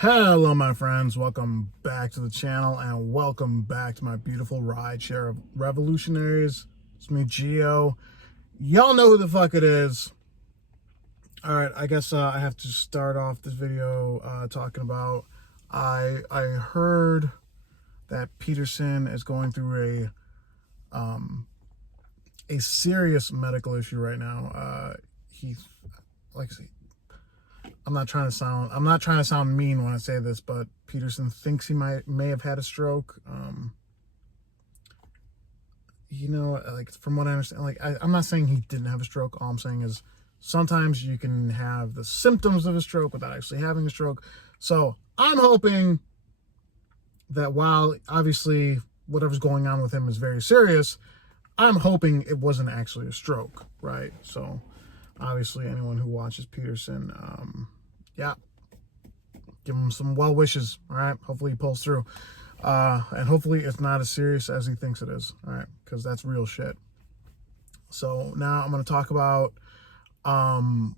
Hello my friends, welcome back to the channel and welcome back to my beautiful rideshare of revolutionaries. It's me, Gio. Y'all know who the fuck it is. Alright, I guess I have to start off this video talking about I heard that Peterson is going through a serious medical issue right now. I'm not trying to sound mean when I say this, but Peterson thinks he may have had a stroke. From what I understand, I'm not saying he didn't have a stroke. All I'm saying is sometimes you can have the symptoms of a stroke without actually having a stroke. So I'm hoping that while obviously whatever's going on with him is very serious, I'm hoping it wasn't actually a stroke, right? So obviously anyone who watches Peterson, yeah, give him some well wishes, all right? Hopefully he pulls through. And hopefully it's not as serious as he thinks it is, all right? Because that's real shit. So now I'm going to talk about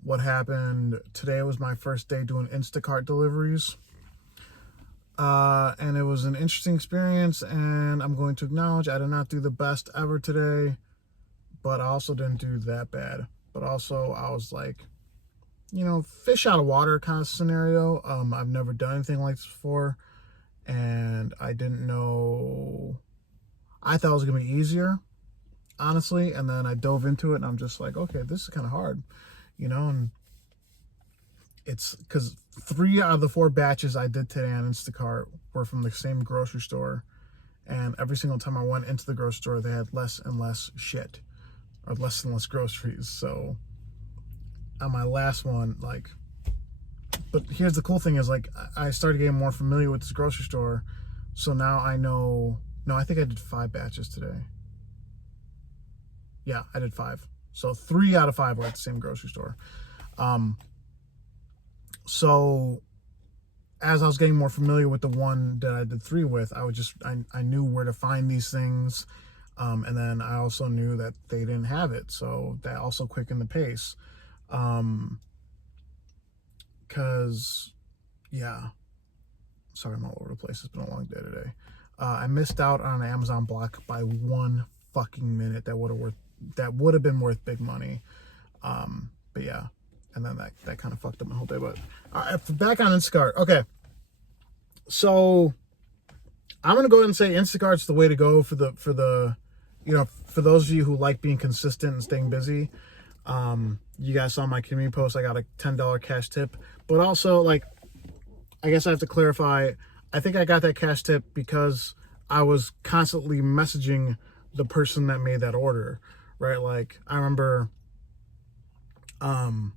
what happened. Today was my first day doing Instacart deliveries. And it was an interesting experience, and I'm going to acknowledge I did not do the best ever today, but I also didn't do that bad. But also I was like, fish out of water kind of scenario. I've never done anything like this before, and I didn't know. I thought it was going to be easier, honestly, and then I dove into it, and I'm just like, okay, this is kind of hard, and it's because 3 out of the 4 batches I did today on Instacart were from the same grocery store, and every single time I went into the grocery store, they had less and less shit, or less and less groceries. So on my last one, but here's the cool thing is, I started getting more familiar with this grocery store, so now I know. No, I think I did 5 batches today. Yeah, I did 5. So 3 out of 5 were at the same grocery store. So as I was getting more familiar with the one that I did 3 with, I knew where to find these things. And then I also knew that they didn't have it. So that also quickened the pace. Yeah, sorry, I'm all over the place. It's been a long day today. I missed out on an Amazon block by 1 fucking minute. That would have been worth big money. But yeah, and then that kind of fucked up my whole day. But back on Instacart. Okay, so I'm gonna go ahead and say Instacart's the way to go for the for those of you who like being consistent and staying busy. You guys saw my community post. I got a $10 cash tip, but also, I guess I have to clarify. I think I got that cash tip because I was constantly messaging the person that made that order, right? I remember the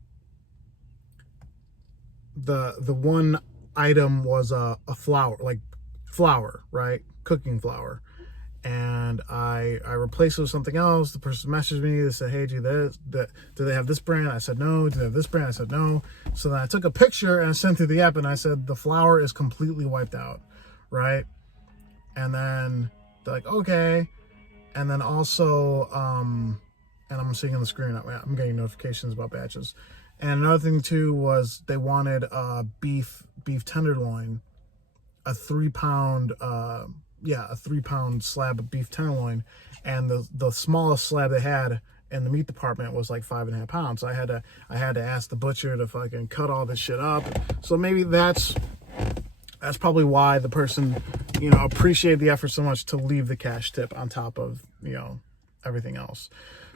one item was a flour, right? Cooking flour. And I replaced it with something else. The person messaged me. They said, hey, do they have this brand? I said, no. Do they have this brand? I said, no. So then I took a picture and I sent through the app, and I said, the flour is completely wiped out, right? And then they're like, okay. And then also, and I'm seeing on the screen, I'm getting notifications about batches. And another thing too was they wanted beef tenderloin, a 3-pound, a 3-pound slab of beef tenderloin, and the smallest slab they had in the meat department was like 5.5 pounds. So I had to ask the butcher to fucking cut all this shit up. So maybe that's probably why the person, appreciated the effort so much to leave the cash tip on top of, everything else.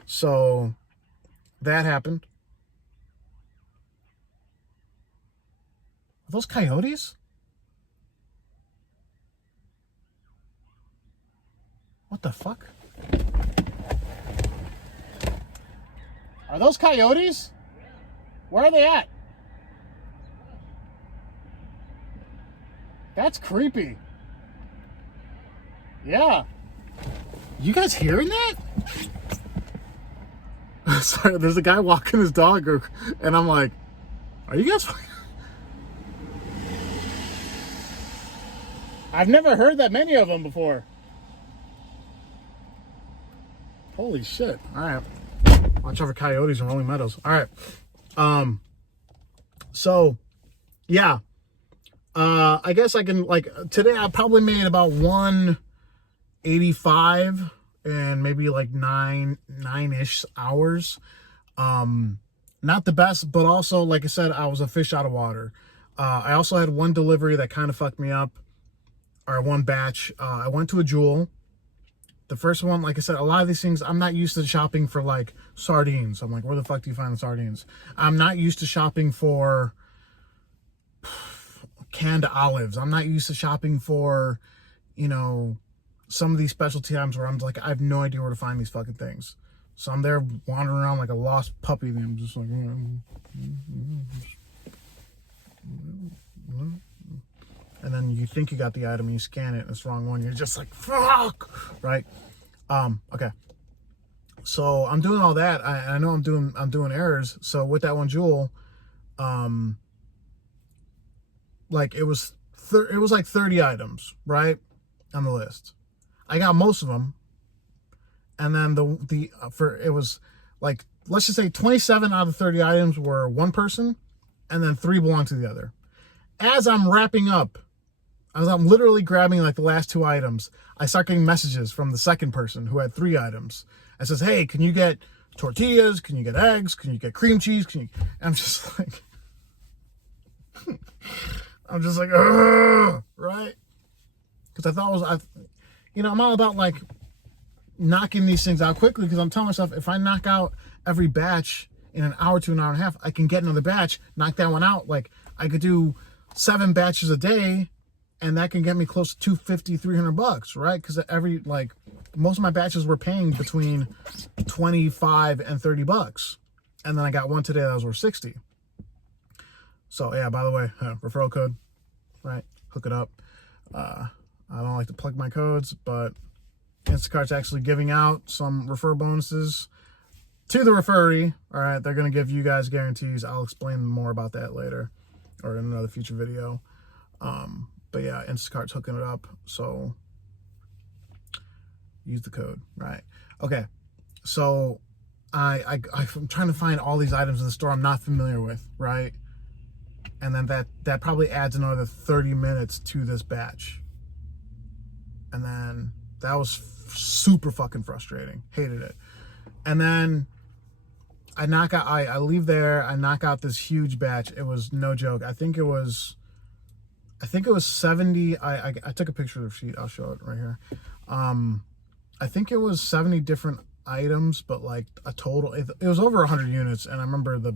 So that happened. Are those coyotes? What the fuck? Are those coyotes? Where are they at? That's creepy. Yeah. You guys hearing that? Sorry, there's a guy walking his dog, and I'm like, are you guys... I've never heard that many of them before. Holy shit. All right. Watch out for coyotes and rolling meadows. All right. So, yeah. I guess I can, like, today I probably made about 185 and maybe like nine-ish hours. Not the best, but also, like I said, I was a fish out of water. I also had one delivery that kind of fucked me up, or one batch. I went to a Jewel. The first one, like I said, a lot of these things, I'm not used to shopping for, like, sardines. I'm like, where the fuck do you find the sardines? I'm not used to shopping for canned olives. I'm not used to shopping for, you know, some of these specialty items where I'm like, I have no idea where to find these fucking things. So I'm there wandering around like a lost puppy, and I'm just like, and then you think you got the item, and you scan it, and it's the wrong one. You're just like, fuck, right? Okay. So I'm doing all that. I know I'm doing errors. So with that one Jewel, like it was like 30 items, right, on the list. I got most of them, and then it was like, let's just say 27 out of 30 items were one person, and then 3 belonged to the other. As I'm wrapping up, as I'm literally grabbing like the last 2 items, I start getting messages from the second person who had 3 items. It says, hey, can you get tortillas? Can you get eggs? Can you get cream cheese? And I'm just like, ugh, right? Because I thought I'm all about like knocking these things out quickly, because I'm telling myself, if I knock out every batch in an hour to an hour and a half, I can get another batch, knock that one out. Like, I could do 7 batches a day, and that can get me close to $250-$300, right? Because most of my batches were paying between $25 and $30, and then I got one today that was worth $60. So yeah, by the way, referral code, right? Hook it up. I don't like to plug my codes, but Instacart's actually giving out some refer bonuses to the referee. All right, they're gonna give you guys guarantees. I'll explain more about that later, or in another future video. But yeah, Instacart's hooking it up, so use the code, right? Okay, so I'm trying to find all these items in the store I'm not familiar with, right? And then that probably adds another 30 minutes to this batch. And then that was super fucking frustrating. Hated it. And then I leave there, I knock out this huge batch. It was no joke. I think it was 70. I took a picture of the sheet. I'll show it right here. I think it was 70 different items, but like a total, it was over 100 units. And I remember the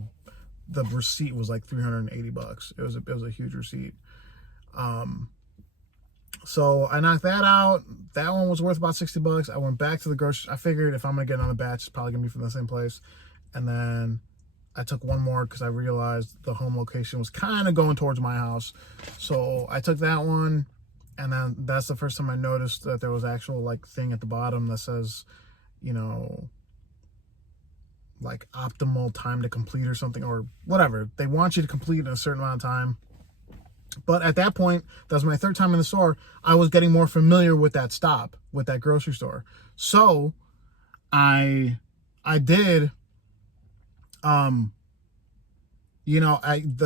receipt was like $380. It was a huge receipt. So I knocked that out. That one was worth about $60. I went back to the grocery. I figured if I'm gonna get another batch, it's probably gonna be from the same place. And then I took one more because I realized the home location was kind of going towards my house. So I took that one, and then that's the first time I noticed that there was actual like thing at the bottom that says, like optimal time to complete or something, or whatever. They want you to complete in a certain amount of time. But at that point, that was my 3rd time in the store, I was getting more familiar with that stop, with that grocery store. So I did, the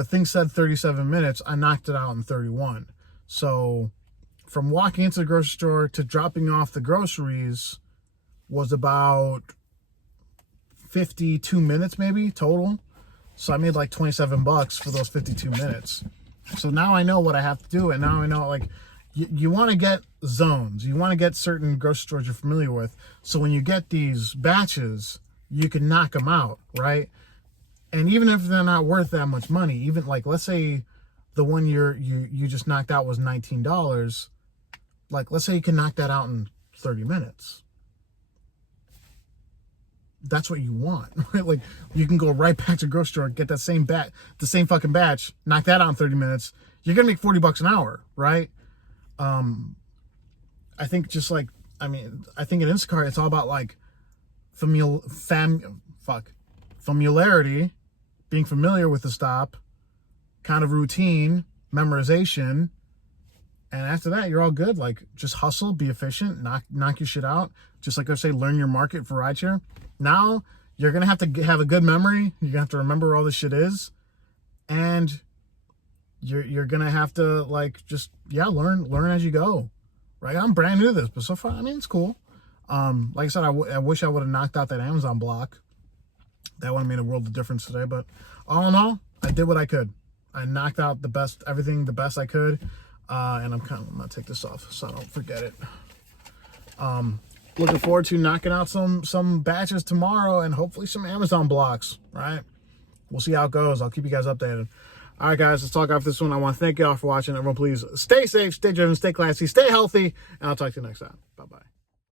thing said 37 minutes. I knocked it out in 31. So from walking into the grocery store to dropping off the groceries was about 52 minutes maybe total. So I made like $27 for those 52 minutes. So now I know what I have to do, and now I know, like, you want to get zones. You want to get certain grocery stores you're familiar with. So when you get these batches, you can knock them out, right? And even if they're not worth that much money, even like, let's say the one you just knocked out was $19, like, let's say you can knock that out in 30 minutes. That's what you want, right? Like, you can go right back to the grocery store, get that same the same fucking batch, knock that out in 30 minutes. You're gonna make $40 an hour, right? I think I think in Instacart, it's all about like familiarity, being familiar with the stop, kind of routine, memorization. And after that, you're all good. Like, just hustle, be efficient, knock your shit out. Just like I say, learn your market for rideshare. Now, you're going to have a good memory. You're going to have to remember where all this shit is. And you're gonna have to like just learn as you go, right? I'm brand new to this, but so far, I mean, it's cool. Like I said, I wish I would have knocked out that Amazon block. That would have made a world of difference today. But all in all, I did what I could. I knocked out everything the best I could. And I'm gonna take this off so I don't forget it. Looking forward to knocking out some batches tomorrow and hopefully some Amazon blocks, right? We'll see how it goes. I'll keep you guys updated. All right, guys, let's talk off this one. I want to thank y'all for watching. Everyone, please stay safe, stay driven, stay classy, stay healthy, and I'll talk to you next time. Bye-bye.